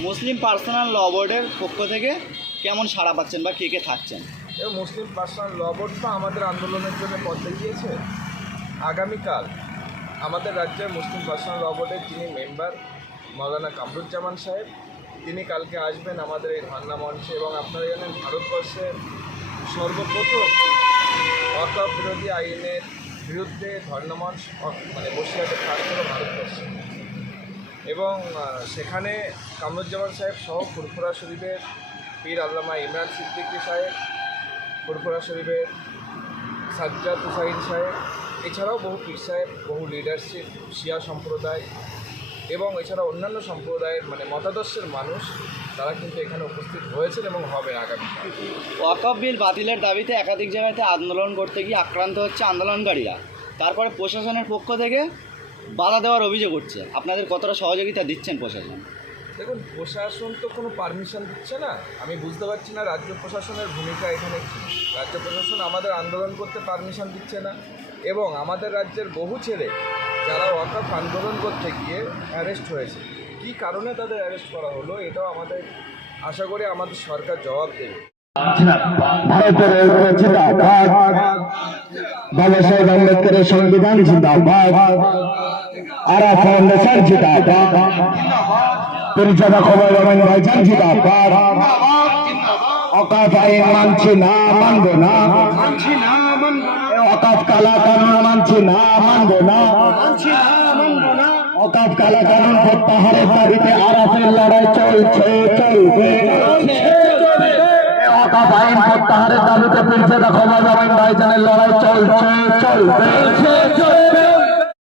মুসলিম personal ল বোর্ডের পক্ষ থেকে কেমন সাড়া পাচ্ছেন বা কে কে থাকছেন? মুসলিম পার্সোনাল ল বোর্ড তো আমাদের আন্দোলনের জন্য পথ দেখিয়েছে। আগামীকাল আমাদের রাজ্যের মুসলিম পার্সোনাল ল বোর্ডের যিনি মেম্বার মৌলানা কামরুজ্জামান সাহেব, তিনি কালকে আসবেন আমাদের এই ধর্ণা মঞ্চে এবং আপনারা জানেন ভারতবর্ষের সর্বপ্রথম অকাপ বিরোধী আইনের বিরুদ্ধে ধর্ণা মঞ্চ অ- মানে বসিয়াতে কাজ করে ভারতবর্ষে। এবং সেখানে কামরুজ্জামান সাহেব সহ ফুরফুরা শরীফের পীর আল্লামা ইমরান সিদ্দিকী সাহেব, ফুরফুরা শরীফের সাজ্জাদ হুসাইন সাহেব, এছাড়াও বহু পীর সাহেব, বহু লিডারশিপ শিয়া সম্প্রদায় এবং এছাড়া অন্যান্য সম্প্রদায়ের মানে মতাদর্শের মানুষ তারা কিন্তু এখানে উপস্থিত হয়েছেন এবং হবে আগামী ওয়াকফ বিল বাতিলের দাবিতে একাধিক জায়গাতে আন্দোলন করতে গিয়ে আক্রান্ত হচ্ছে আন্দোলনকারীরা। তারপরে প্রশাসনের পক্ষ থেকে বাধা দেওয়ার অভিযোগ উঠছে। আপনাদের কতটা সহযোগিতা দিচ্ছেন প্রশাসন? দেখুন, প্রশাসন তো কোনো পারমিশন দিচ্ছে না। আমি বুঝতে পারছি না রাজ্য প্রশাসনের ভূমিকা এখানে কী। রাজ্য প্রশাসন আমাদের আন্দোলন করতে পারমিশন দিচ্ছে না এবং আমাদের রাজ্যের বহু ছেলে যারা ওয়াকাফ আন্দোলন করতে গিয়ে অ্যারেস্ট হয়েছে। কী কারণে তাদের অ্যারেস্ট করা হলো, এটাও আমাদের আশা করি আমাদের সরকার জবাব দেবে। ভারতের জিন্দাবাদ বাবা সাহেব আম্বেদকরের সংবিধান জিন্দাবাদ। আরা ফাউন্ডেশন জিন্দাবাদ। পরিচালক খবর রহমান ভাইজান জিন্দাবাদ। অকাফ আইন মানছি না, মানব না। অকাফ কালা কানুন মানছি না, মানব না। অকাফ কালা কানুন প্রত্যাহারের দাবিতে আরাফের লড়াই চলছে, চলবে। অকাফ আইন প্রত্যাহারের দাবিতে পিছিয়ে দেখো ভাইজানের লড়াই চলছে চলবে